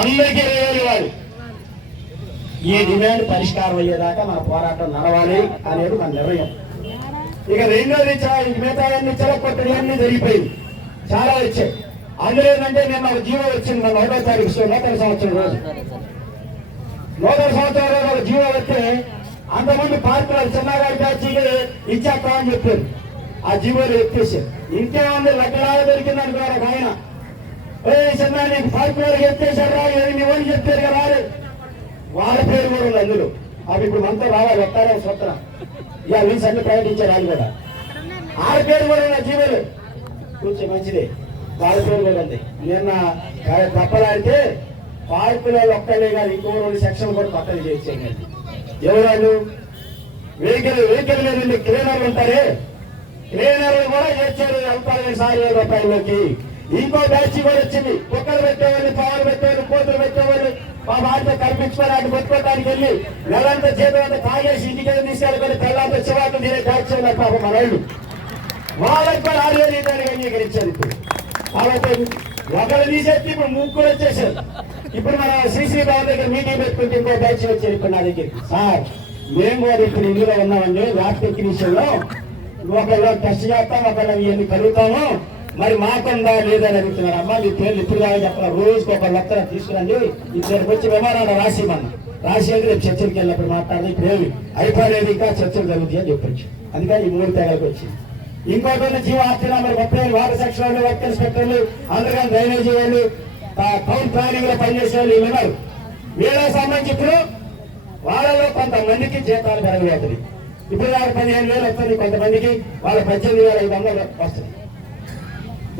అందరికీ ఇరవై వేలు ఈ డిమాండ్ పరిష్కారం అయ్యేదాకా మన పోరాటం నడవాలి అనేది మన నిర్ణయం. ఇక రెండోది చా- ఇంక మిగతా అన్ని చెలకొట్టడి అన్ని జరిగిపోయింది. చాలా వచ్చాయి. అందులో ఏంటంటే నిన్న ఒక జీవో వచ్చింది మన ఒకటో తారీఖు సో నూతన సంవత్సరం రోజు. నూతన సంవత్సరం రోజు ఒక జీవో వస్తే అంతమంది పార్కులు చిన్నగారి బ్యాచీలు ఇచ్చేస్తామని చెప్పారు. ఆ జీవోలు ఎత్తేసారు. ఇంకేముంది? లక్షలాగా దొరికిందనుకోరు ఒక ఆయన. చిన్న నీకు పార్కులు ఎత్తేసారు రా నీ చెప్పారు కదా రాలేదు వాళ్ళ పేరు కూడా అందులో. అవి ఇప్పుడు మనతో రావాలి వస్తారా స్వత్తన ఇక వీళ్ళు అన్ని ప్రకటించారు వాళ్ళు కూడా. ఆడ పేరు కూడా నా జీవులు కొంచెం మంచిదే. వాళ్ళ పేరు కూడా ఉంది. నిన్న తప్పలాడితే పార్కులో ఒక్కలే కానీ ఇంకో రెండు సెక్షన్ కూడా పక్కన చేసేయండి. ఎవరు వాళ్ళు వెహికల్ వెహికల్ మీద క్లీనర్లు ఉంటారే? క్లీనర్లు కూడా చేర్చారు. వెళ్తారు సార్ రూపాయలకి ఇంకో బ్యాచ్ కూడా వచ్చింది. కుక్కలు పెట్టేవాళ్ళు పావులు పెట్టేవాళ్ళు కోతులు పెట్టేవాళ్ళు. మా బాధ్యత కనిపించుకొని అటు కొట్టుకోవడానికి వెళ్ళి నెలంతా చేతులంతా తాగేసి ఇంటికి తీసుకెళ్ళి తెల్లంతా చివాట్లు నేనే బ్యాచ్ పాప మన వాళ్ళు వాళ్ళకి కూడా ఆరు వేలు ఇవ్వడానికి అంగీకరించారు ఇప్పుడు. కాబట్టి ఒకరు తీసేస్తే ఇప్పుడు ముగ్గురు వచ్చేసారు. ఇప్పుడు మన శ్రీశ్రీ బాబు దగ్గర మీటింగ్ పెట్టుకుంటే ఇంకో బ్యాచ్ వచ్చారు ఇప్పుడు నా దగ్గరికి సార్ మేము కూడా ఇప్పుడు ఇందులో ఉన్నామండి. ల్యాబ్ టెక్నీషియన్ ఒకళ్ళు టెస్ట్ చేస్తాం ఒకళ్ళు ఇవన్నీ కలుగుతాము మరి మాకుందా లేదని అడుగుతున్నారు. అమ్మా మీ పేర్లు ఇప్పుడు దాకా చెప్పాలి రోజుకి ఒక లెక్కన తీసుకురండి. ఈ పేరు వచ్చి విమానాన్ని రాసి మన రాసి అంటే రేపు చర్చలకు వెళ్ళినప్పుడు మాట్లాడదు. ఇప్పుడు ఏమి? అయిపోలేదు ఇంకా చర్చలు జరుగుతాయి అని చెప్పొచ్చు. అందుకని ఈ మూడు తెగలకు వచ్చింది ఇంకోటి ఉన్న జీవ ఆర్టీలో మరి ముప్పై ఐదు వాటర్ సెక్షన్ వాళ్ళు వర్క్ ఇన్స్పెక్టర్లు అందుకని డ్రైనేజీ వాళ్ళు టౌన్ ప్లానింగ్లో పనిచేసే వాళ్ళు వీళ్ళు ఉన్నారు వీళ్ళకి సంబంధించి ఇప్పుడు వాళ్ళలో కొంతమందికి జీతాలు పెరగలేదు ఇప్పుడు వాళ్ళకి పదిహేను వేలు వస్తుంది కొంతమందికి. వాళ్ళ పద్దెనిమిది వేల ఐదు వందలు వస్తుంది.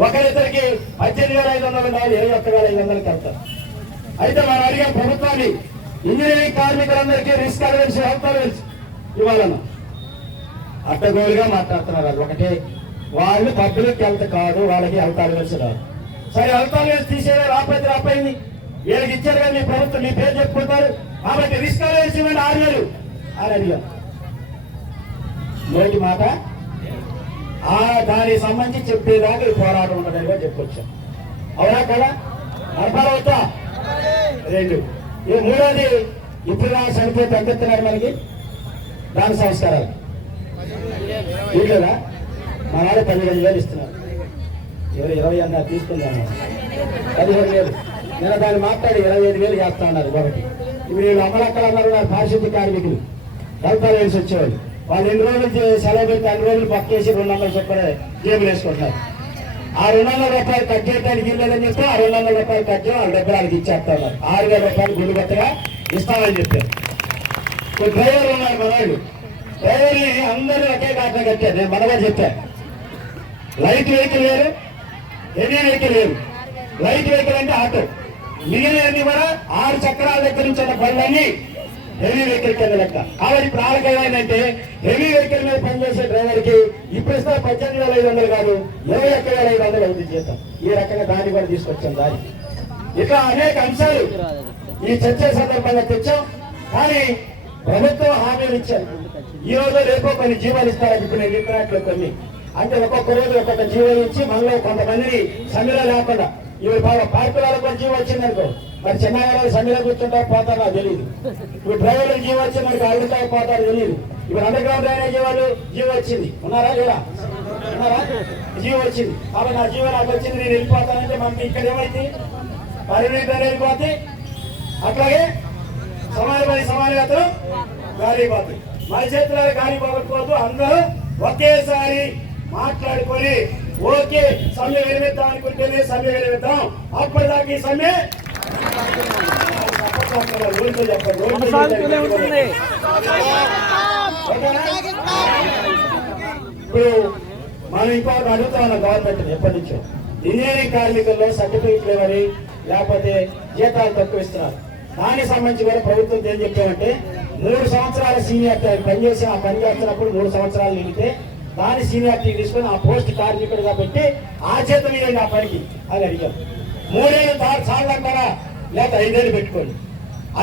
ఒకరిద్దరికి పద్దెనిమిది వేల ఐదు వందలు కాదు ఇరవై ఒక్క వేల ఐదు వందలు కడతారు అయితే మనం అడిగే ప్రభుత్వాన్ని ఇంజనీరింగ్ కార్మికులందరికీ రిస్క్ అలవెన్స్ హెల్త్ అలవెన్స్ ఇవ్వాలన్నా. అడ్డగోలుగా మాట్లాడుతున్నారు అది ఒకటే వాళ్ళు పబ్లిక్ హెల్త్ కాదు వాళ్ళకి హెల్త్ అలవెన్స్ రాదు. సరే హెల్త్ అలవెన్స్ తీసేదే రాకపోతే రాపోయింది వీళ్ళకి ఇచ్చారు కానీ మీ ప్రభుత్వం మీ పేరు చెప్పుకుంటారు. కాబట్టి రిస్క్ అలవెన్స్ ఇవ్వండి ఆరు వేలు. అని అడిగారు నోటి మాట ఆ దానికి సంబంధించి చెప్పేదాకా ఈ పోరాటం ఉండదని చెప్పొచ్చు అవునా కదా? నడపాలవుతా రెండు. ఈ మూడోది ఇప్పుడు నా చనిపోతే ఎంత మనకి? దాని సంస్కారాలు. ఇట్లేదా మన నాడు పదిహేను వేలు ఇస్తున్నారు. ఇరవై ఇరవై అన్నారు తీసుకుందాము పదిహేను వేలు. నేను దాన్ని మాట్లాడి ఇరవై ఐదు వేలు చేస్తా ఉన్నారు ఒకటి ఇప్పుడు వీళ్ళు అమలక్కలు అన్నారు నా కార్మికులు. హెల్త్ అలవెన్స్ వచ్చేవాళ్ళు. వాళ్ళు ఎన్ని రోజులు సెలవు పెట్టి అన్ని రోజులు పక్కేసి రెండు వందలు చెప్పిన జేబులు వేసుకుంటారు ఆ రెండు వందల రూపాయలు కట్ చేయడానికి ఇల్లేదని చెప్తే ఆ రెండు వందల రూపాయలు కట్ చేయడం వాళ్ళ దగ్గర వాళ్ళకి ఇచ్చేస్తారు. ఆరు వేల రూపాయలు గుండు కొత్తగా ఇస్తామని చెప్పారు. డ్రైవర్ ఉన్నారు మనవాళ్ళు డ్రైవర్ని అందరూ ఒకే కాటన కట్టారు. నేను మనగా చెప్పాను లైట్ వెహికల్ లేరు హెవీ వెహికల్ లేరు లైట్ వెహికల్ అంటే ఆటో. మిగిలిన కూడా ఆరు చక్రాల దగ్గర నుంచి ఉన్న పనులన్నీ హెవీ వెహికల్ కింద లెక్క. కాబట్టి ఇప్పుడు వాళ్ళకి హెవీ వెహికల్ మీద పనిచేసే డ్రైవర్కి ఇప్పుడు ఇస్తే పద్దెనిమిది వేల ఐదు వందలు కాదు ఇరవై ఒక్క వేల ఐదు వందలు అవుతుంది జీతం. ఈ రకంగా దాన్ని కూడా తీసుకొచ్చాం దారి. ఇట్లా అనేక అంశాలు ఈ చర్చ సందర్భంగా తెచ్చాం. కానీ ప్రభుత్వం హామీలు ఇచ్చారు. ఈ రోజు రేపో కొన్ని జీవాలు ఇస్తారని ఇప్పుడు నేను చెప్పినట్లు కొన్ని. అంటే ఒక్కొక్క రోజు ఒక్కొక్క జీవోలు ఇచ్చి మనలో కొంతమందిని సమ్మెలో లేకుండా. ఇవి బాగా వాళ్ళకు ఒక జీవో వచ్చిందనుకో. మరి చిన్నగా సమ్మెలో కూర్చుంటా పోతారు నాకు తెలియదు ఇప్పుడు డ్రైవర్లు జీవచ్చు వచ్చి మనకి అడుగుతా పోతారు తెలియదు ఇప్పుడు అండర్ గ్రౌండ్ డ్రైనేజ్ వాళ్ళు జీవో వచ్చింది. ఉన్నారా లేదా? ఉన్నారా? జీవో వచ్చింది. అలా నా జీవో నాకు వచ్చింది నేను వెళ్ళిపోతానంటే మనకి ఇక్కడ ఏమైంది? పరిణితి పోతే అట్లాగే సమానమైన సమానతలు గాలిపోతాయి. మన చేతిలో గాలి అందరూ ఒకేసారి మాట్లాడుకొని ఓకే సమ్మె విరమిద్దాం అనుకుంటేనే సమ్మె విరమిద్దాం అప్పటిదాకా ఈ సమ్మె కొనసాగుతూనే ఉంటుంది ఇప్పుడు మనం ఇంకొకటి అడుగుతా గవర్నమెంట్ ఎప్పటి నుంచో ఇంజనీరింగ్ కార్మికుల్లో సర్టిఫికెట్లు ఇవ్వని లేకపోతే జీతాలు తక్కువ ఇస్తున్నారు దానికి సంబంధించి కూడా ప్రభుత్వం ఏం చెప్పామంటే మూడు సంవత్సరాల సీనియారిటీ పనిచేసి ఆ పని చేస్తున్నప్పుడు మూడు సంవత్సరాలు నిలితే దాని సీనియారిటీ తీసుకొని ఆ పోస్ట్ కార్మికుడిగా పెట్టి ఆ చేత ఇవ్వండి ఆ పనికి అని అడిగాం మూడేళ్ళు చాలా చాలంటారా లేకపోతే ఐదేళ్ళు పెట్టుకోండి.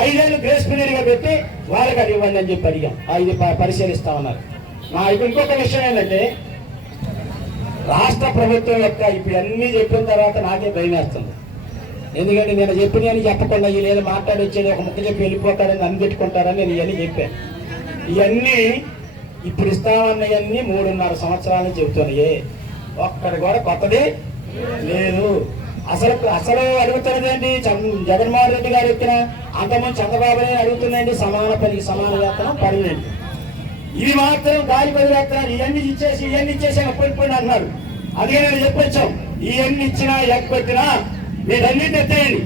ఐదేళ్ళు గ్రేస్ పీరియడ్గా పెట్టి వాళ్ళకి అది ఇవ్వండి అని చెప్పి అడిగాం. ఇది పరిశీలిస్తా ఉన్నారు. మా ఇప్పుడు ఇంకొక విషయం ఏంటంటే రాష్ట్ర ప్రభుత్వం యొక్క ఇప్పుడు అన్నీ చెప్పిన తర్వాత నాకే భయం వేస్తుంది. ఎందుకంటే నేను చెప్పిన చెప్పకుండా ఈ లేదు మాట్లాడొచ్చేది ఒక ముక్క చెప్పి వెళ్ళిపోతారని నన్ను పెట్టుకుంటారని నేను ఇవన్నీ చెప్పాను. ఇవన్నీ ఇప్పుడు ఇస్తామన్నవన్నీ మూడున్నర సంవత్సరాలు చెబుతున్నాయి. ఒక్కడి కూడా కొత్తది లేదు. అసలు అసలు అడుగుతున్నది ఏంటి జగన్మోహన్ రెడ్డి గారు ఎక్కిన అంతమంది చంద్రబాబు నాయుడు అడుగుతుందండి సమాన పనికి సమాన వేతనం పర్మనెంట్ ఇవి మాత్రం గాలి బదిలేస్తున్నారు ఇవన్నీ ఇచ్చేసి ఇవన్నీ ఇచ్చేసి పోయి అన్నారు అందుకే నేను చెప్పొచ్చాం. ఇవన్నీ ఇచ్చినా ఎక్కొచ్చినా మీరు ఎత్తేయండి.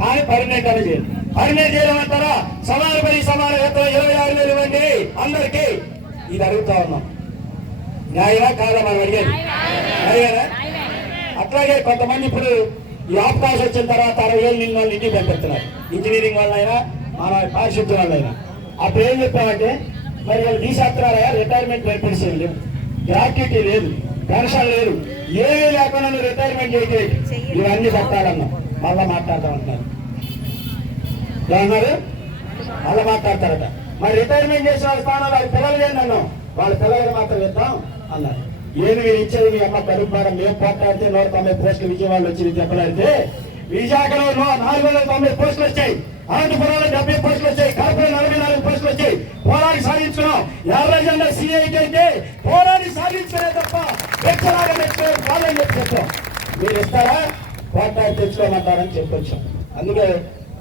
కానీ పర్మనెంట్ అని చేయండి పర్మనెంట్ చేయడం అంటారా? సమాన పని సమాన వేతనం ఇరవై ఆరు వేలు ఇవ్వండి అందరికీ. ఇది అడుగుతా ఉన్నాం. న్యాయమా కాదా మనం అడిగేది అట్లాగే కొంతమంది ఇప్పుడు ఈ అవకాశం వచ్చిన తర్వాత అరవై ఏళ్ళు నిన్న వాళ్ళు ఇంటికి పంపిస్తున్నారు ఇంజనీరింగ్ వాళ్ళైనా మన పారిశుద్ధ వాళ్ళైనా. అప్పుడు ఏం చెప్పామంటే మరి వాళ్ళు తీసేస్తున్నారా రిటైర్మెంట్ బెనిఫిట్స్ లేవు. గ్రాట్యుటీ లేదు పెన్షన్ లేదు. ఏమీ లేకుండా నువ్వు రిటైర్మెంట్ చేయలేదు ఇవన్నీ కట్టాలన్నాం మళ్ళా మాట్లాడతాం అంటున్నారు. ఏమన్నారు? మళ్ళా మాట్లాడతారట. మరి రిటైర్మెంట్ చేసిన వాళ్ళ స్థానంలో వాళ్ళ పిల్లలు ఏంటి అన్నాం వాళ్ళ పిల్లలకి మాత్రం ఇద్దాం అన్నారు. ఏమి మీరు ఇచ్చేది మీ అమ్మ కడుపుమారం మేము పోట్లాడితే నూట తొంభై పోస్టులు విజయవాడలో వచ్చి దెబ్బలాడితే విశాఖలో నాలుగు వందల తొంభై పోస్టులు వచ్చాయి. అనంతపురంలో డెబ్బై పోస్టులు వచ్చాయి. కార్పొరేట్ నలభై నాలుగు పోస్టులు వచ్చాయి. పోరాడి సాధించుకున్నాం. ఎర్ర జెండా సిఐటి అయితే పోరాడి సాధించుకునే తప్ప వెచ్చలాగా తెచ్చుకునే వాళ్ళని చెప్పి చెప్పాం. మీరు ఇస్తారా? పోట్లాడి తెచ్చుకోమంటారని చెప్పొచ్చాం. అందుకే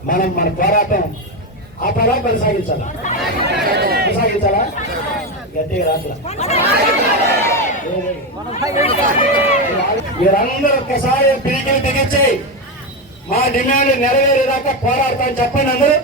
మనం మన పోరాటం ఆ ఆపాలా కొనసాగించాలా? కొనసాగించాలా? గట్టిగా రాట్లా. మీరందరూ ఒక్కసారి పీకిలు బిగించి మా డిమాండ్ నెరవేరేదాకా పోరాడతాం చెప్పండి అందరూ